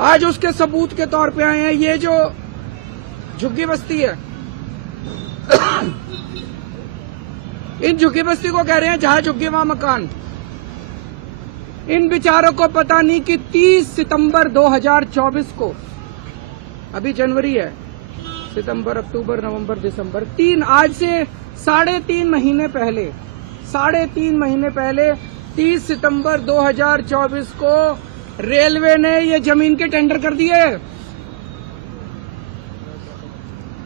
आज उसके सबूत के तौर पे आए हैं। ये जो झुग्गी बस्ती है, इन झुग्गी बस्ती को कह रहे हैं जहां झुग्गी वहां मकान। इन बेचारों को पता नहीं कि 30 सितंबर 2024 को, अभी जनवरी है, सितंबर, अक्टूबर, नवंबर, दिसंबर, आज से 3.5 महीने पहले 30 सितंबर 2024 को रेलवे ने ये जमीन के टेंडर कर दिए।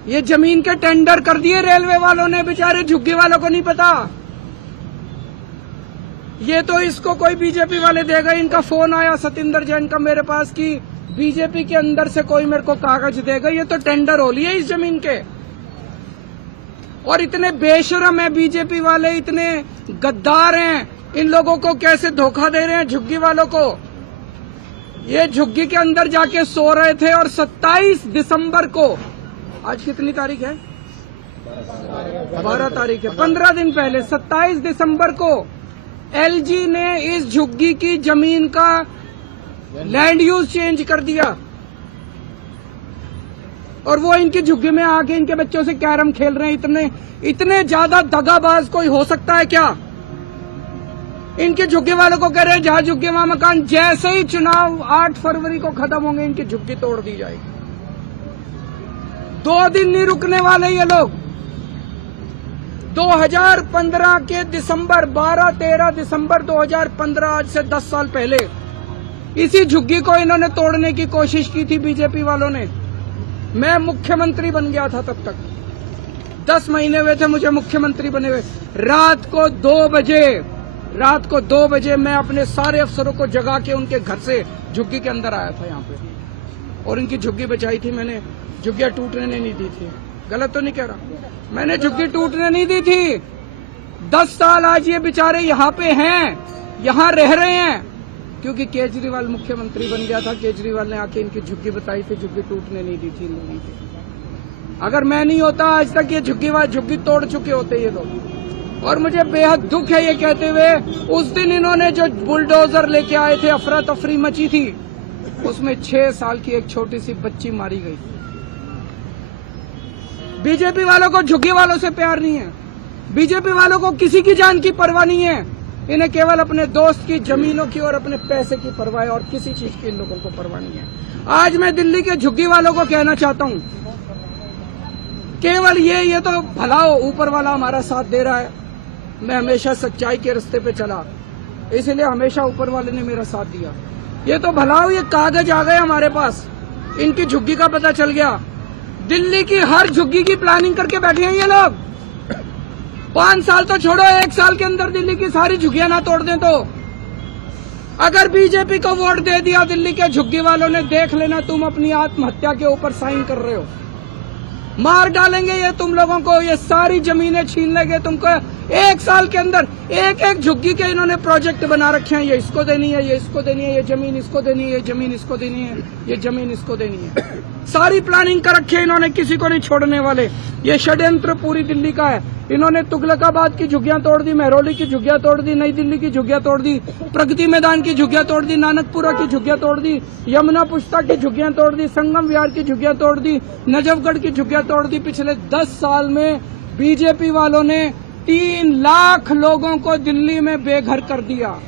ये जमीन के टेंडर कर दिए रेलवे वालों ने, बेचारे झुग्गी वालों को नहीं पता। ये तो इसको कोई बीजेपी वाले देगा। इनका फोन आया सतिंदर जैन का मेरे पास कि बीजेपी के अंदर से कोई मेरे को कागज देगा। ये तो टेंडर हो लिए इस जमीन के। और इतने बेशरम है बीजेपी वाले, इतने गद्दार हैं, इन लोगों को कैसे धोखा दे रहे हैं झुग्गी वालों को। ये झुग्गी के अंदर जाके सो रहे थे और 27 दिसंबर को, आज कितनी तारीख है? 12 तारीख है, 15 दिन पहले 27 दिसंबर को एलजी ने इस झुग्गी की जमीन का लैंड यूज चेंज कर दिया। और वो इनकी झुग्गी में आके इनके बच्चों से कैरम खेल रहे हैं। इतने ज्यादा दगाबाज कोई हो सकता है क्या? इनके झुग्गी वालों को कह रहे हैं जहां झुग्गी वहां मकान। जैसे ही चुनाव 8 फरवरी को खत्म होंगे, इनकी झुग्गी तोड़ दी जाएगी। 2 दिन नहीं रुकने वाले ये लोग। 2015 के दिसंबर, 12-13 दिसंबर 2015, आज से 10 साल पहले इसी झुग्गी को इन्होंने तोड़ने की कोशिश की थी बीजेपी वालों ने। मैं मुख्यमंत्री बन गया था तब तक, 10 महीने हुए थे मुझे मुख्यमंत्री बने हुए। रात को 2 बजे मैं अपने सारे अफसरों को जगा के उनके घर से झुग्गी के अंदर आया था यहाँ पे, और इनकी झुग्गी बचाई थी मैंने। झुग्गियां टूटने नहीं दी थी। गलत तो नहीं कह रहा, मैंने झुग्गी टूटने नहीं दी थी। 10 साल आज ये बेचारे यहाँ पे हैं, यहाँ रह रहे हैं, क्योंकि केजरीवाल मुख्यमंत्री बन गया था। केजरीवाल ने आके इनकी झुग्गी बताई थी, झुग्गी टूटने नहीं दी थी इन लोगों की। अगर मैं नहीं होता आज तक ये झुग्गी तोड़ चुके होते ये लोग। और मुझे बेहद दुख है ये कहते हुए, उस दिन इन्होंने जो बुलडोजर लेके आए थे, अफरा तफरी मची थी, उसमें 6 साल की एक छोटी सी बच्ची मारी गई। बीजेपी वालों को झुग्गी वालों से प्यार नहीं है। बीजेपी वालों को किसी की जान की परवाह नहीं है। इन्हें केवल अपने दोस्त की जमीनों की और अपने पैसे की परवाह है, और किसी चीज की इन लोगों को परवाह नहीं है। आज मैं दिल्ली के झुग्गी वालों को कहना चाहता हूं, केवल ये तो भला हो, ऊपर वाला हमारा साथ दे रहा है। मैं हमेशा सच्चाई के रास्ते पे चला, इसलिए हमेशा ऊपर वाले ने मेरा साथ दिया। ये तो भला हो, ये कागज आ गए हमारे पास, इनकी झुग्गी का पता चल गया। दिल्ली की हर झुग्गी की प्लानिंग करके बैठे हैं ये लोग। 5 साल तो छोड़ो, 1 साल के अंदर दिल्ली की सारी झुग्गियां ना तोड़ दें तो। अगर बीजेपी को वोट दे दिया दिल्ली के झुग्गी वालों ने, देख लेना तुम अपनी आत्महत्या के ऊपर साइन कर रहे हो। मार डालेंगे ये तुम लोगों को, ये सारी जमीनें छीन लेंगे तुमको। 1 साल के अंदर एक झुग्गी के इन्होंने प्रोजेक्ट बना रखे हैं। ये इसको देनी है, ये इसको देनी है, ये जमीन इसको देनी है, ये जमीन इसको देनी है, ये जमीन इसको देनी है। सारी प्लानिंग कर रखी है इन्होंने, किसी को नहीं छोड़ने वाले। ये षड्यंत्र पूरी दिल्ली का है। इन्होंने तुगलकाबाद की झुग्गियां तोड़ दी, महरौली की झुग्गियां तोड़ दी, नई दिल्ली की झुग्गियां तोड़ दी, प्रगति मैदान की झुग्गियां तोड़ दी, नानकपुरा की झुग्गियां तोड़ दी, यमुना पुष्ता की झुग्गियां तोड़ दी, संगम विहार की झुग्गियां तोड़ दी, नजफगढ़ की झुग्गियां तोड़ दी। पिछले 10 साल में बीजेपी वालों ने 3 लाख लोगों को दिल्ली में बेघर कर दिया।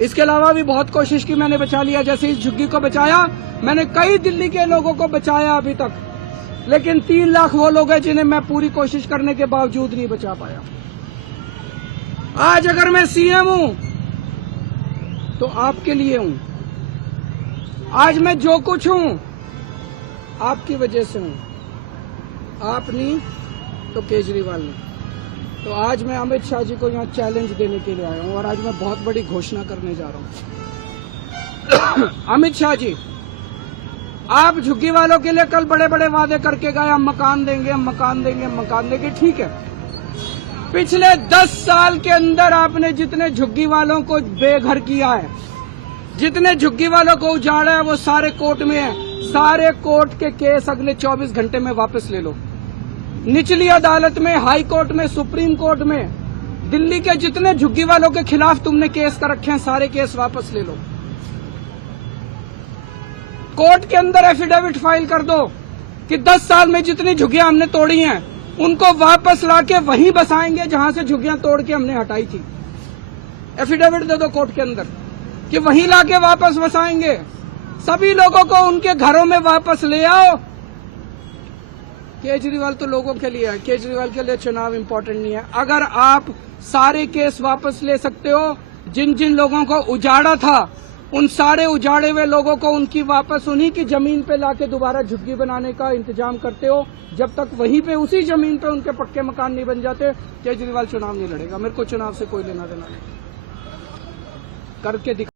इसके अलावा भी बहुत कोशिश की मैंने, बचा लिया। जैसे इस झुग्गी को बचाया मैंने, कई दिल्ली के लोगों को बचाया अभी तक, लेकिन 3 लाख वो लोग हैं जिन्हें मैं पूरी कोशिश करने के बावजूद नहीं बचा पाया। आज अगर मैं सीएम हूं तो आपके लिए हूं। आज मैं जो कुछ हूं आपकी वजह से हूं। आप नहीं तो केजरीवाल ने। तो आज मैं अमित शाह जी को यहाँ चैलेंज देने के लिए आया हूं, और आज मैं बहुत बड़ी घोषणा करने जा रहा हूं। अमित शाह जी, आप झुग्गी वालों के लिए कल बड़े बड़े वादे करके गए, हम मकान देंगे, हम मकान देंगे, हम मकान देंगे। ठीक है, पिछले 10 साल के अंदर आपने जितने झुग्गी वालों को बेघर किया है, जितने झुग्गी वालों को उजाड़ा है, वो सारे कोर्ट में है। सारे कोर्ट के केस अगले 24 घंटे में वापस ले लो। निचली अदालत में, हाई कोर्ट में, सुप्रीम कोर्ट में, दिल्ली के जितने झुग्गी वालों के खिलाफ तुमने केस कर रखे हैं, सारे केस वापस ले लो। कोर्ट के अंदर एफिडेविट फाइल कर दो कि 10 साल में जितनी झुग्गियां हमने तोड़ी हैं उनको वापस लाके वहीं बसाएंगे जहां से झुग्गियां तोड़ के हमने हटाई थी। एफिडेविट दे दो कोर्ट के अंदर कि वहीं लाके वापस बसाएंगे। सभी लोगों को उनके घरों में वापस ले आओ। केजरीवाल तो लोगों के लिए है, केजरीवाल के लिए चुनाव इंपॉर्टेंट नहीं है। अगर आप सारे केस वापस ले सकते हो, जिन जिन लोगों को उजाड़ा था उन सारे उजाड़े हुए लोगों को उनकी वापस उन्हीं की जमीन पे लाके दोबारा झुग्गी बनाने का इंतजाम करते हो, जब तक वहीं पे उसी जमीन पे उनके पक्के मकान नहीं बन जाते, केजरीवाल चुनाव नहीं लड़ेगा। मेरे को चुनाव से कोई लेना देना नहीं, करके दिखा।